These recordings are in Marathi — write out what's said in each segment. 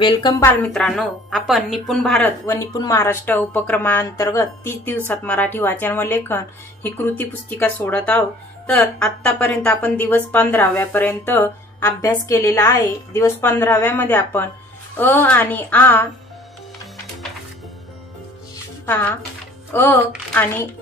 वेलकम बालमित्रांनो, आपण निपुण भारत व निपुण महाराष्ट्र उपक्रमांतर्गत 30 दिवसात मराठी वाचन व लेखन ही कृती पुस्तिका सोडत आहोत। तर आतापर्यंत आपण दिवस 15व्या पर्यंत अभ्यास केलेला आहे। दिवस 15व्या मध्ये आपण अ आणि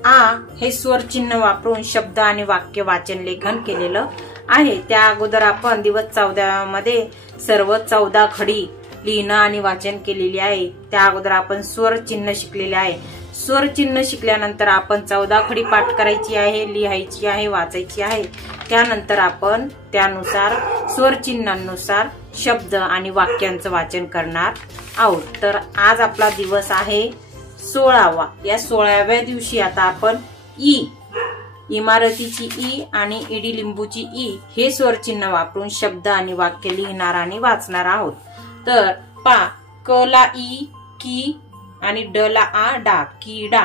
आ हे स्वर चिन्ह वापरून शब्द आणि वाक्य वाचन लेखन केलेलं आहे। त्या अगोदर आपण दिवस 14 मध्ये सर्व 14 खडी लिहिणं आणि वाचन केलेली आहे। त्या अगोदर आपण स्वर चिन्ह शिकलेले आहे। स्वर चिन्ह शिकल्यानंतर आपण 14 खडी पाठ करायची आहे, लिहायची आहे, वाचायची आहे। त्यानंतर आपण त्यानुसार स्वर चिन्हांनुसार शब्द आणि वाक्यांचं वाचन करणार आहोत। तर आज आपला दिवस आहे 16वा। या 16व्या दिवशी आता आपण इमारतीची ई आणि इडी लिंबूची ई हे स्वर चिन्ह वापरून शब्द आणि वाक्य लिहिणार आणि वाचणार आहोत। तर पा क ला ई की आणि ड ला आ डा कीडा,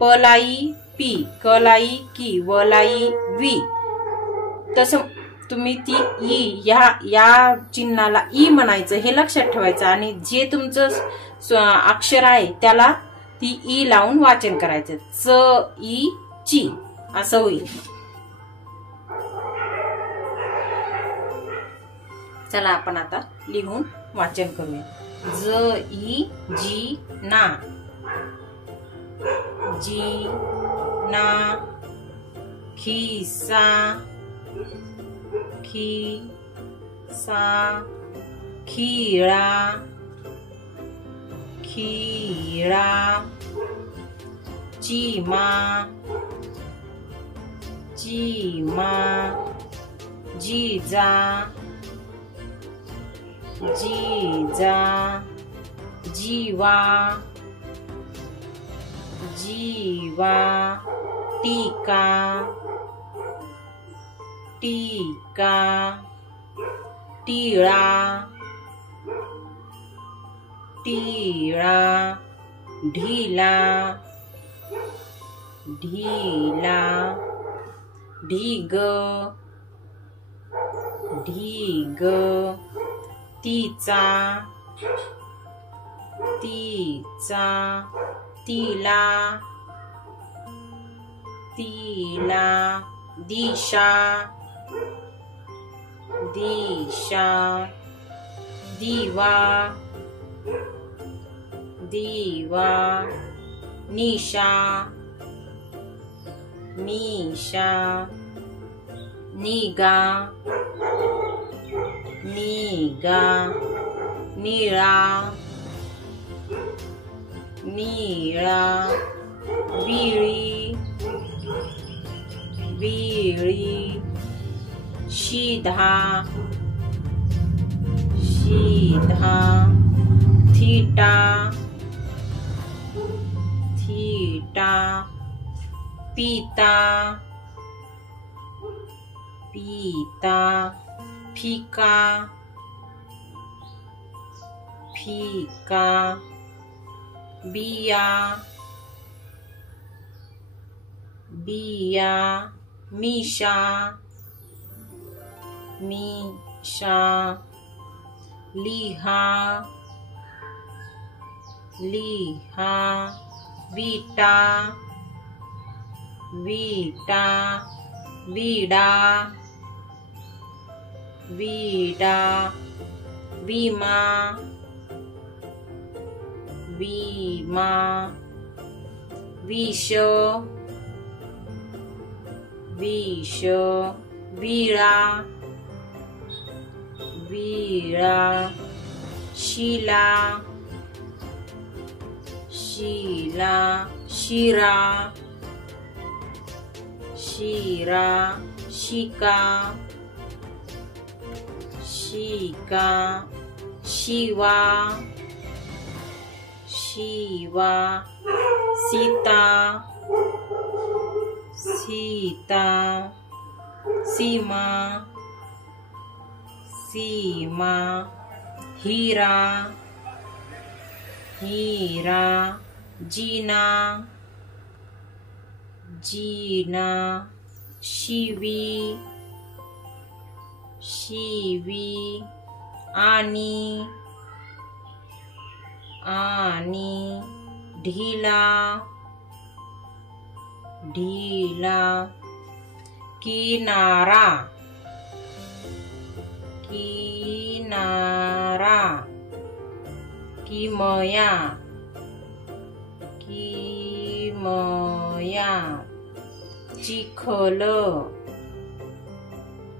प ला ई पी, क ला ई की, व ला ई वी। तसं तुम्ही ती ई या चिन्हाला ई म्हणायचं हे लक्षात ठेवायचं आणि जे तुमचं अक्षर आहे त्याला ती ई लावून वाचन करायचं। च ई ची असं होईल। चला आपण आता लिहून वाचन करूया। ज ई जी ना, जी ना, खिसा, खिसा, खिळा, खिळा, चिमा, चिमा, जिजा, जिजा, जीवा, जीवा, टीका, टीका, टीळा, टीळा, ढीला, ढीला, ढीग, ढीग, तिचा, तिचा, तिला, तिला, दिशा, दिशा, दिवा, दिवा, निशा, निशा, निगा, निगा, निळा, निळा, विळी, विळी, शिधा, शिधा, थिटा, थिटा, पिता, पिता, फिका, फिका, बिया, बिया, मिशा, मिशा, लिहा, लिहा, विटा, विटा, विडा, विडा, विमा, विमा, विष, विष, विळा, विळा, शिला, शिला, शिरा, शिरा, शिका, शिका, शिवा, शिवा, सीता, सीता, सीमा, सीमा, हीरा, हीरा, जीना, जीना, शिवी, शिवी, आणि आणि ढिला ढिला किनारा किनारा किमया किमया चिखल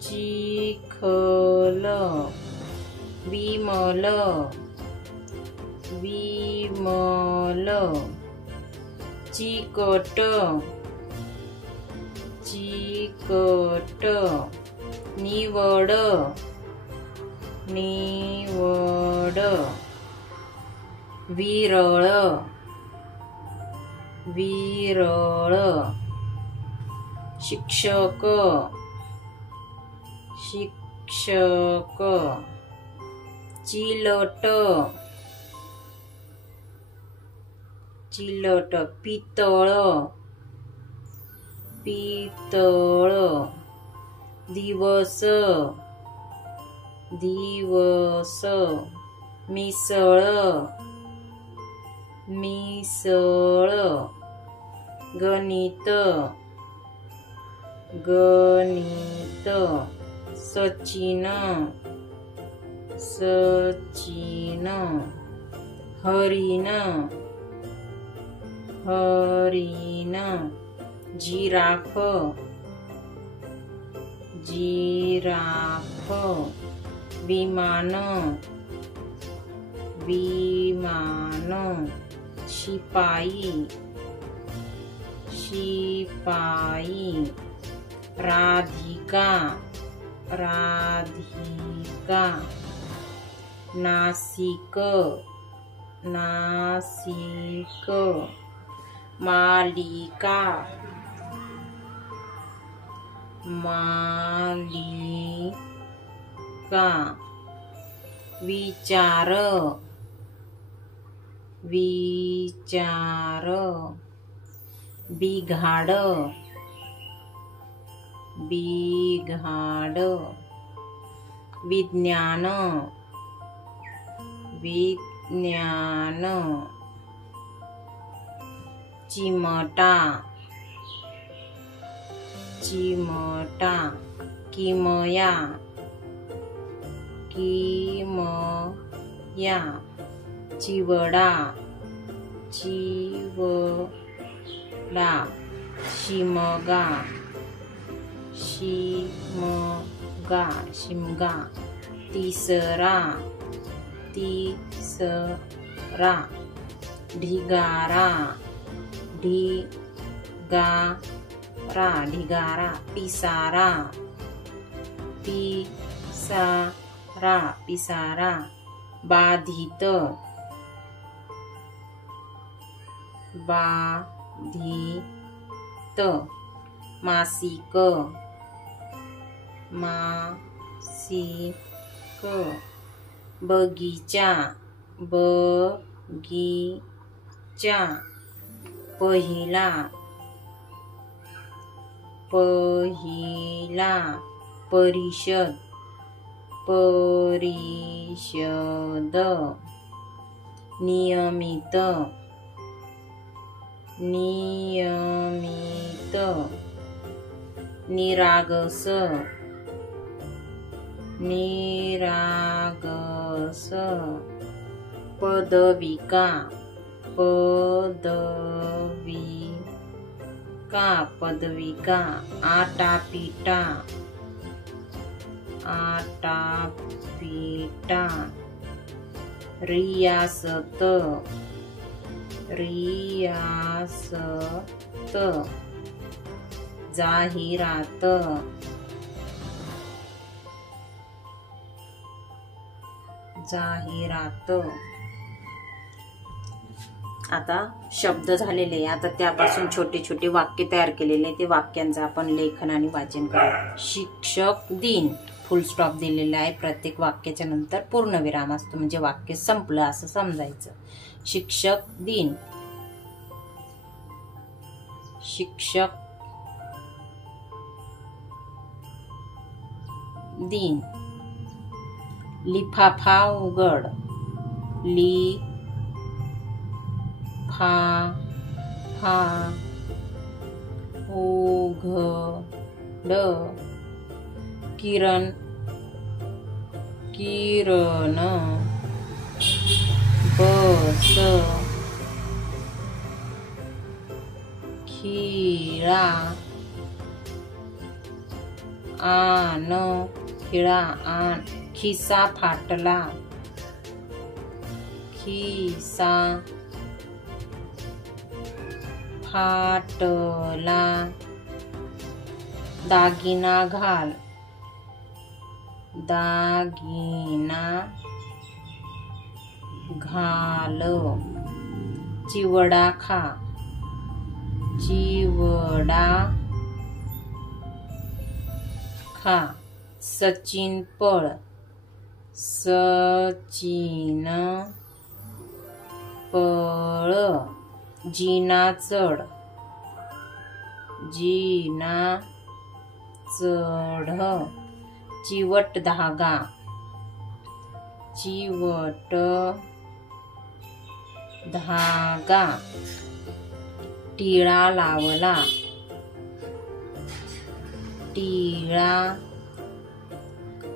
चिखल विमल विमल चिकट चिकट निवड निवड विरळ विरळ शिक्षक शिक्षक चिलट चिलट पितळ पितळ दिवस दिवस मिसळ मिसळ गणित गणित सचिन सचिन हरिण हरिण जिराफ जिराफ विमान विमान शिपाई शिपाई राधिका राधिका नासिक नासिक मालिका मालिका विचार विचार बिघाड बिघाड विज्ञान विज्ञान चिमटा चिमटा किमया किमया चिवडा चिवडा शिमगा शिमगा शिमगा तिसरा तिसरा ढिगारा ढिगारा ढिगारा पिसारा पिसारा पिसारा बाधित बाधित मासिक मासिक बगीचा बगीचा पहिला पहिला परिषद परिषद नियमित नियमित निरागस निरागस पदविका पदविका पदविका आटापिटा आटापिटा रियासत रियासत जाहिरात जाहिरात. आता शब्द झालेले, आता त्यापासून छोटे छोटे वाक्य तयार केलेले, ते वाक्यांचं आपण लेखन आणि वाचन करू. शिक्षक दिन, फुल स्टॉप दिलेला आहे. प्रत्येक वाक्याच्या नंतर पूर्णविराम असतो, म्हणजे वाक्य संपलं असं समजायचं. शिक्षक दिन. शिक्षक दिन. लिफाफा उघड. लिफाफा फा फा उघड किरण किरण बस खिळा आण खिळा आण खिसा फाटला खिसा फाटला दागिना घाल दागिना घाल चिवडा खा चिवडा खा सचिन पळ सचिन पळ जिना चढ जिना चढ चिवट धागा चिवट धागा टिळा लावला टिळा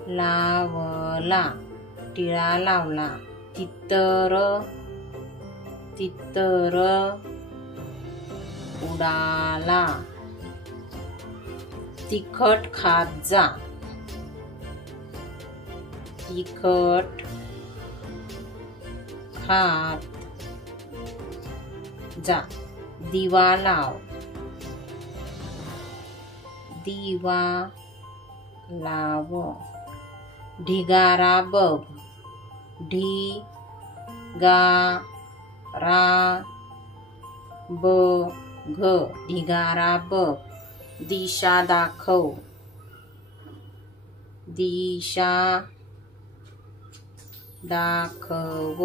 लावला टिळा लावला तितर तितर उडाला तिखट खात जा तिखट खात जा दिवा लाव दिवा लाव ढिगारा बघ ढिगारा बघ ढिगारा बघ दिशा दाखव दिशा दाखव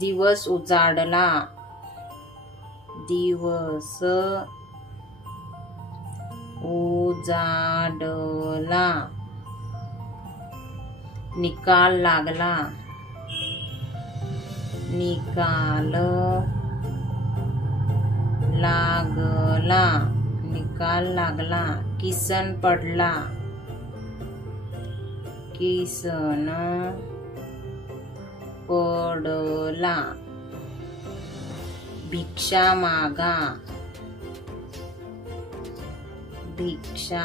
दिवस उजाडला दिवस उजाडला निकाल लागला निकाल लागला निकाल लागला किसन पडला किसन पडला भिक्षा मागा भिक्षा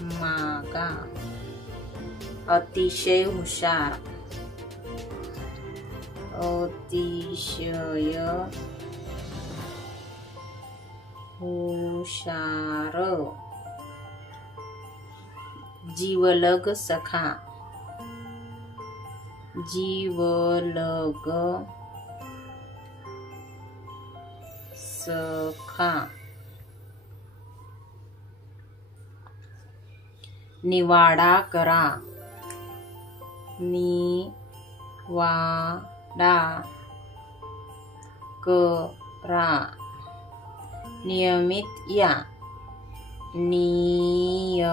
मागा अतिशय हुशार अतिशय हुशार जीवलग सखा जीवलग सखा निवाडा करा निवाडा करा नियमित या नियमित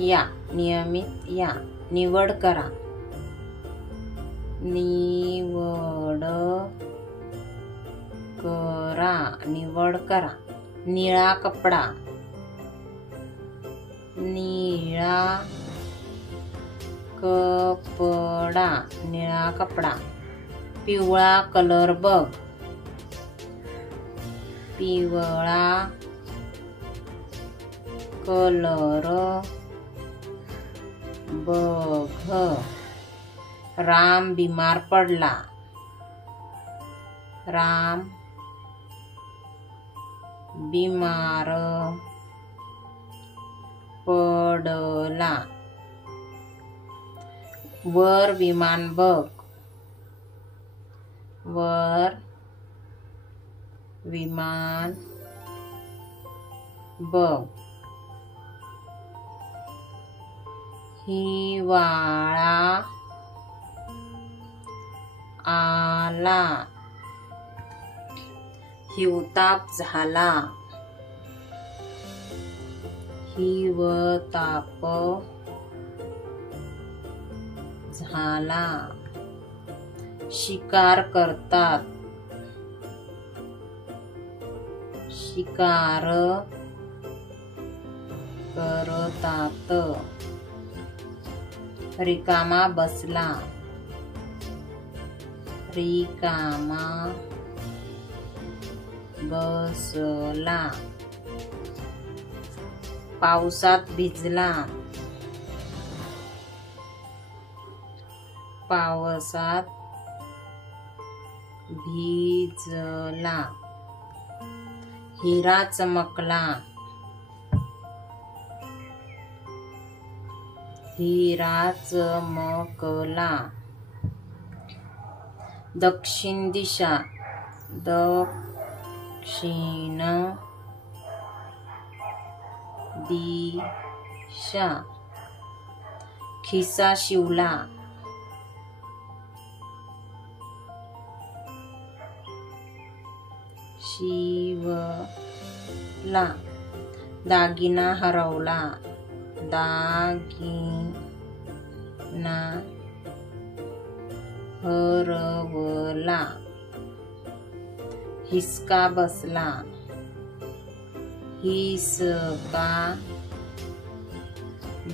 या नियमित या निवड करा निवड करा निवड करा निळा कपडा निळा कपडा निळा कपडा पिवळा कलर बघ पिवळा कलर बघ राम बिमार पडला राम बिमार पडला वर विमान बघ वर विमान बघ हिवाळा आला हिवताप झाला हिवताप झाला. शिकार करतात. शिकार करतात. रिकामा बसला. रिकामा बसला. पावसात भिजला. पावसात भिजला. हिरा चमकला. हिरा चमकला. दक्षिण दिशा. दक्षिण दिशा. खिसा शिवला. शिवला. दागिना हरवला. दागिना हरवला. हिसका बसला. हिसका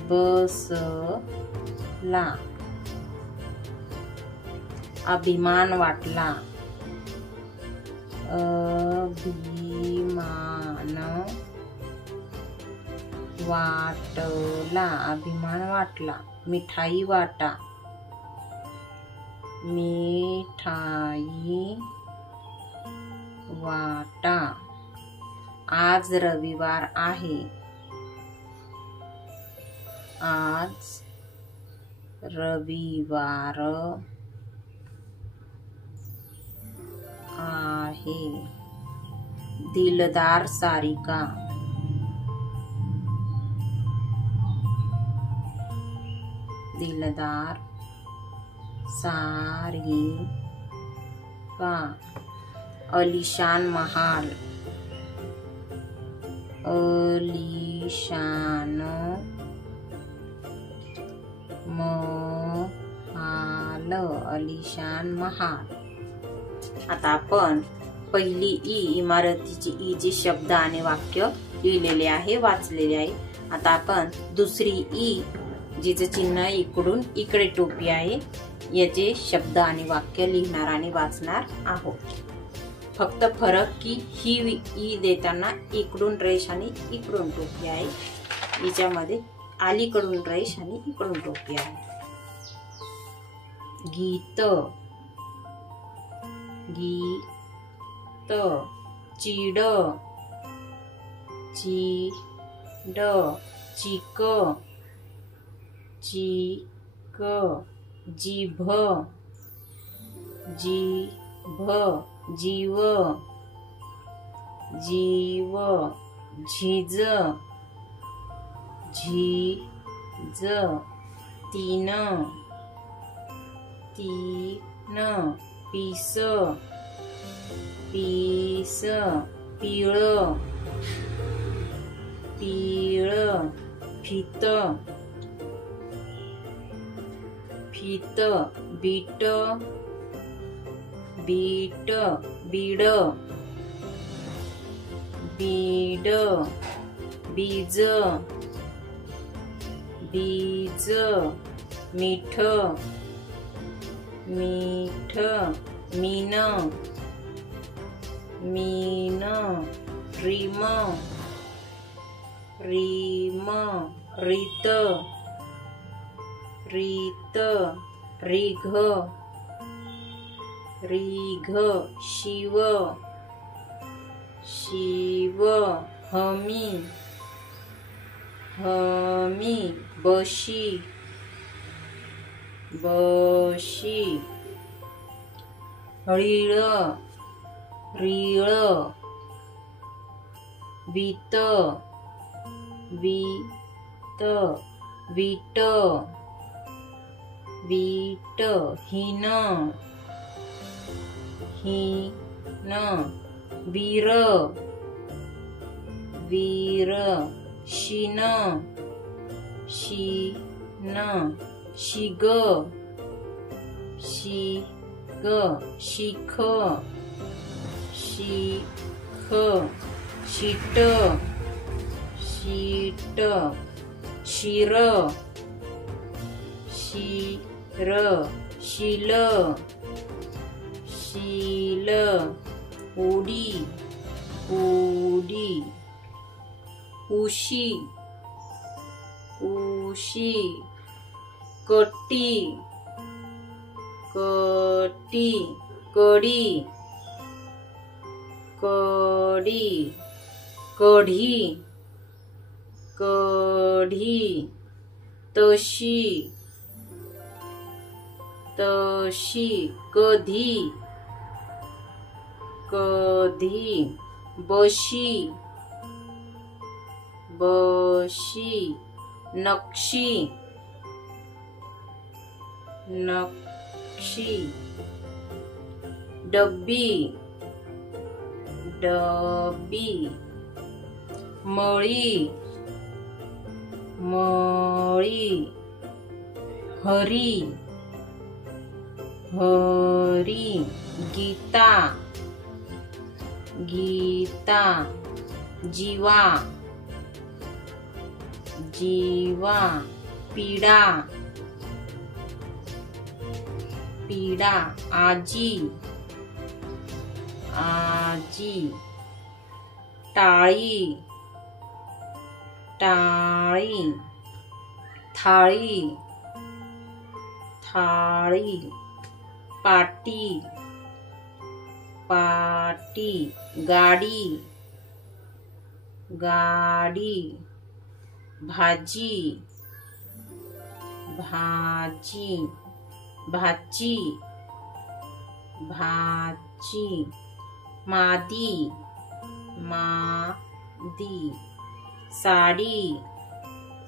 बसला. अभिमान वाटला. अभिमान वाटला. अभिमान वाटला. मिठाई वाटा. मिठाई वाटा. आज रविवार आहे. आज रविवार आहे. दिलदार सारिका. दिलदार सारिका. अलिशान महाल. अलिशान महाल. अलिशान महाल. आता आपण पहिली इमारतीची जे शब्द आणि वाक्य लिहिलेले आहे, वाचलेले आहे. आता आपण दुसरी जिचे चिन्ह इकडून इकडे टोपी आहे, याचे शब्द आणि वाक्य लिहिणार आणि वाचणार आहोत. फक्त फरक की ही देताना इकडून रेष आणि इकडून टोपी आहे, याच्यामध्ये अलीकडून रेष आणि इकडून टोपी आहे. गीत. गीत. चिड. चीड. चिक. चीक. जिभ. जिभ. जीव. जीव. झीज. झीज. तीन. तीन. पीस. पीस. पीळ. पीळ. फीत. फीत. बीट. बीट. बीड. बीड. बीज. बीज. मीठ. मीठ. मीन. मीन. रीम. रीम. रीत. रीत. रीघ. रीघ. शिव. शिव. हमी. हमी. बशी. बशी. रीळ. रीळ. वीत. वीत. वीट. वीट. हिन. हिन. वीर. वीर. शीन. शीन. शिग. शिक शिख शिख शीट शीट शिर शिर शील शील उडी उडी उशी उशी कटी कटी कडी कडी कढी कढी तशी तशी कधी कधी बशी बशी नक्षी नक्षी डब्बी डब्बी मळी मळी हरी हरी गीता गीता जीवा जीवा पीडा पीडा आजी आजी टाळी टाळी थाळी थाळी पाटी पाटी गाडी गाडी भाजी भाजी भाची भाची मादी मादी साडी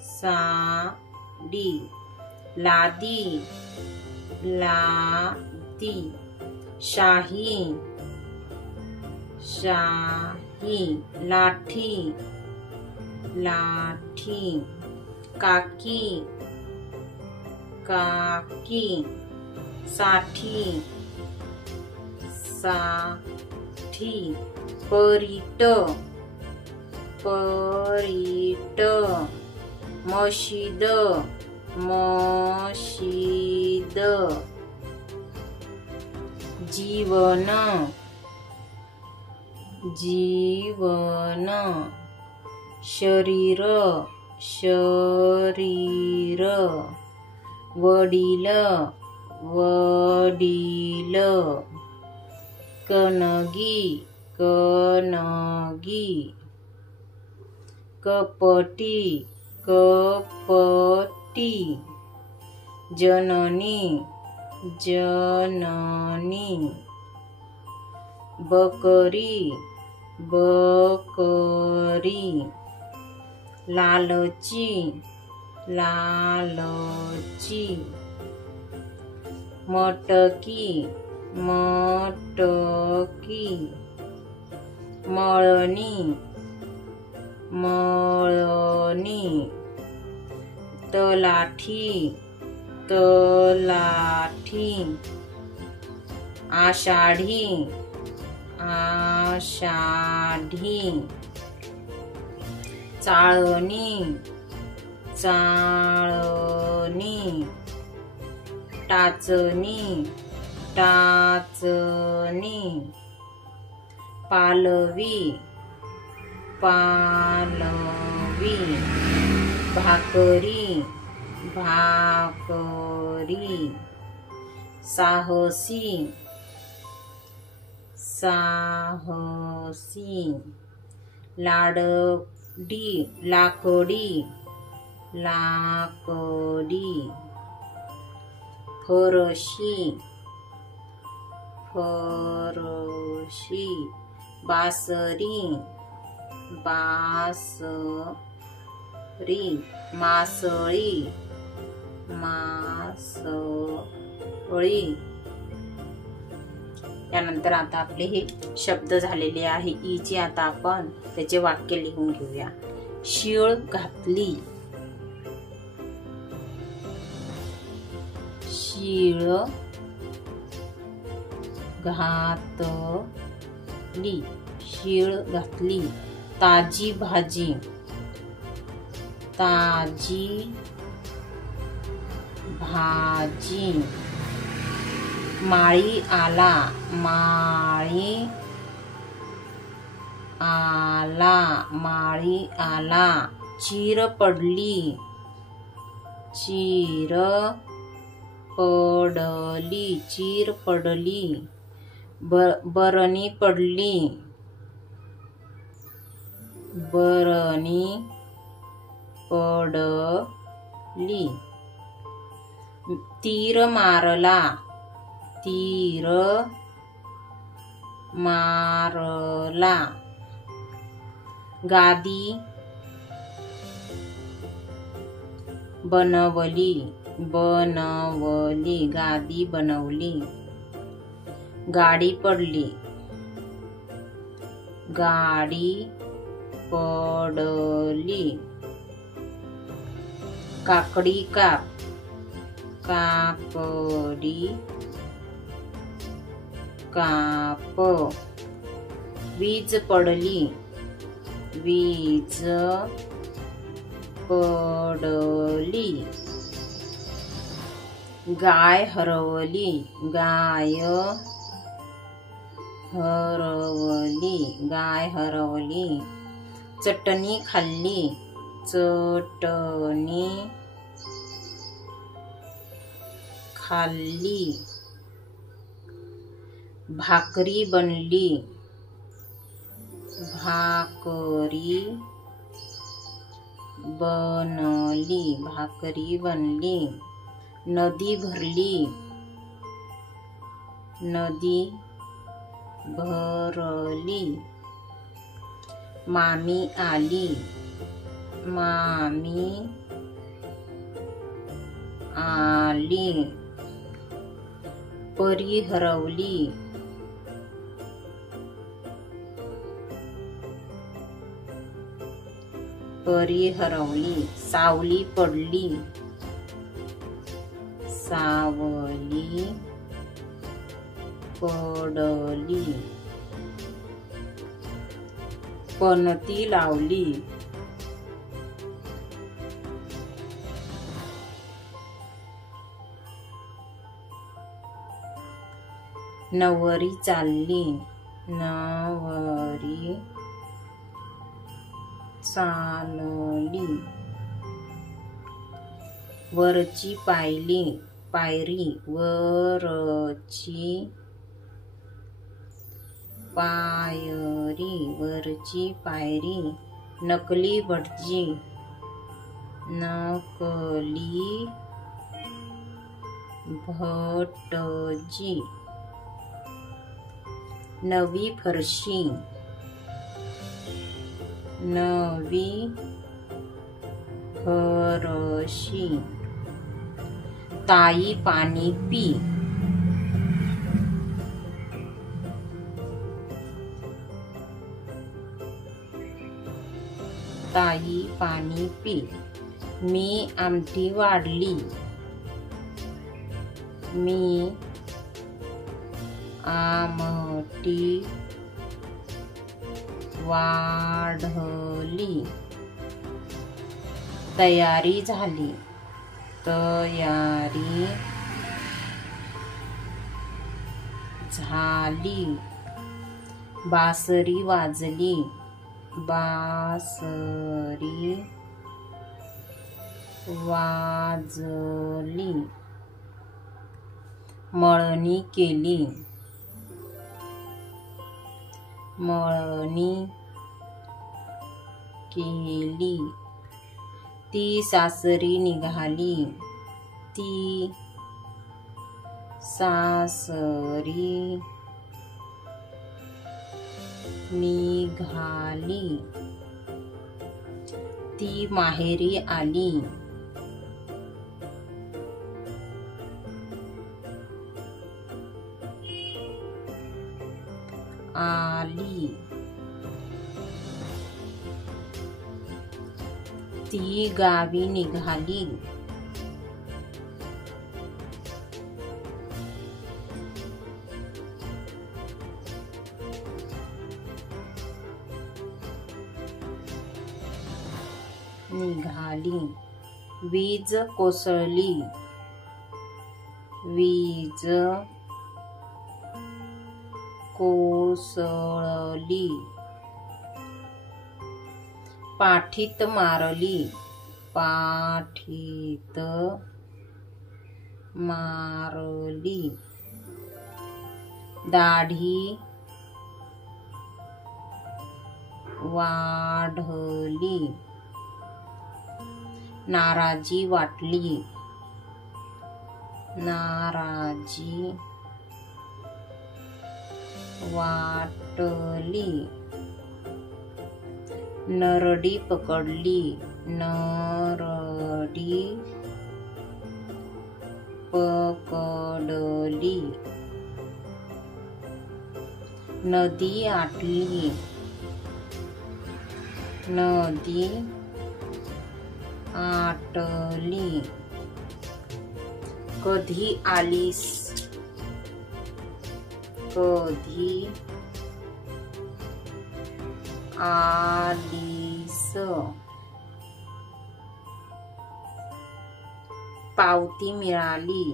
साडी लादी लादी शाही शाही लाठी लाठी काकी काकी साठी साठी परीट परीट मशीद मशीद जीवन जीवन शरीर शरीर वडील वडील कणगी कणगी कपटी कपटी जननी जननी बकरी बकरी लालची लालची मटकी मटकी मळणी मळणी तलाठी तलाठी आषाढी आषाढी चाळणी चाळणी टाचणी टाचणी पालवी पालवी भाकरी भाकरी साहसी साहसी लाडडी लाकडी लाकडी फरशी फरशी बासरी बासरी मासळी मासळी. त्यानंतर आता आपले हे शब्द झालेले आहे. ईचे आता आपण त्याचे वाक्य लिहून घेऊया. शीळ घातली, शीळ घातली, शीळ घातली, ताजी भाजी, ताजी भाजी, माळी आला, माळी आला, माळी आला, चीर पडली, चीर पडली, चीर पडली, बरणी पडली, बरणी पडली, तीर मारला, तीर मारला, गादी बनवली, बनवली, गादी बनवली, गाडी पडली, गाडी पडली, काकडी काप, काकडी काप, वीज पडली, वीज पडली, गाय हरवली, गाय हरवली, गाय हरवली, चटणी खाल्ली, चटणी खाल्ली, भाकरी बनली, भाकरी बनली, भाकरी बनली, नदी भरली, नदी भरली, मामी आली, मामी आली, परी हरवली, परी हरवली, सावली पडली, सावली पडली, पणती लावली, नवरी चालली, नवरी चालली, वरची पायरी, पायरी, वरची पायरी, वरची पायरी, नकली भटजी, नकली भटजी, नवी फरशी, नवी फरशी, ताई पाणी पी, ताई पाणी पी, मी आमटी वाढली, मी आमटी वाढली, तयारी झाली, तयारी झाली, बासरी वाजली, बासरी वाजली, मळणी केली, मळणी केली, ती सासरी निघाली, ती सासरी निघाली, ती माहेरी आली, आली, ती गावी निघाली, निघाली, वीज कोसळली, वीज कोसळली, पाठीत मारली, पाठीत मारली, दाढी वाढली, नाराजी वाटली, नाराजी वाटली, नरडी पकडली, नरडी पकडली, नदी आटली, नदी आटली, कधी आलीस, कधी आलीस, पावती मिळाली,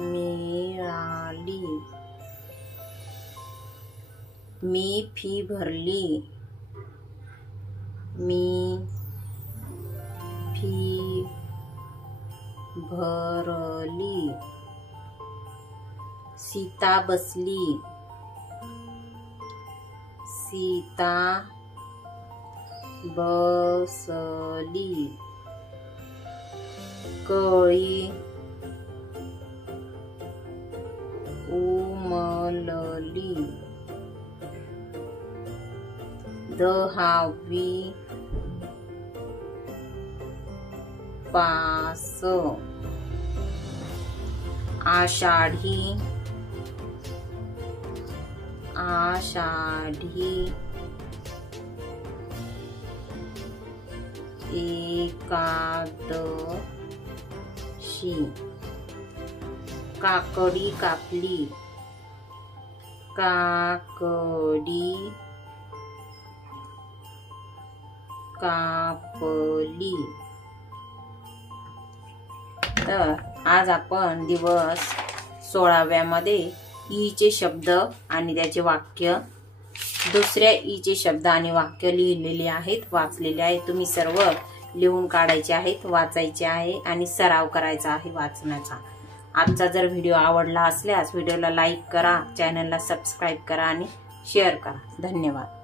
मिळाली, मी फी भरली, मी फी भरली, सीता बसली, सीता बसली, कळी उमलली, दहावी पास, आषाढी, आषाढी एकादशी, काकडी कापली, काकडी कापली. तर आज आपण दिवस 16व्या मध्ये ई चे शब्द आणि त्याचे वाक्य, दुसऱ्या ई चे शब्द आणि वाक्य लिहिलेले आहेत, वाचलेले आहेत. तुम्ही सर्व लिहून काढायचे आहेत, वाचायचे आहे आणि सराव करायचा आहे वाचण्याचा. आजचा जर व्हिडिओ आवडला असल्यास व्हिडिओला लाईक करा, चॅनलला सबस्क्राईब करा आणि शेअर करा. धन्यवाद.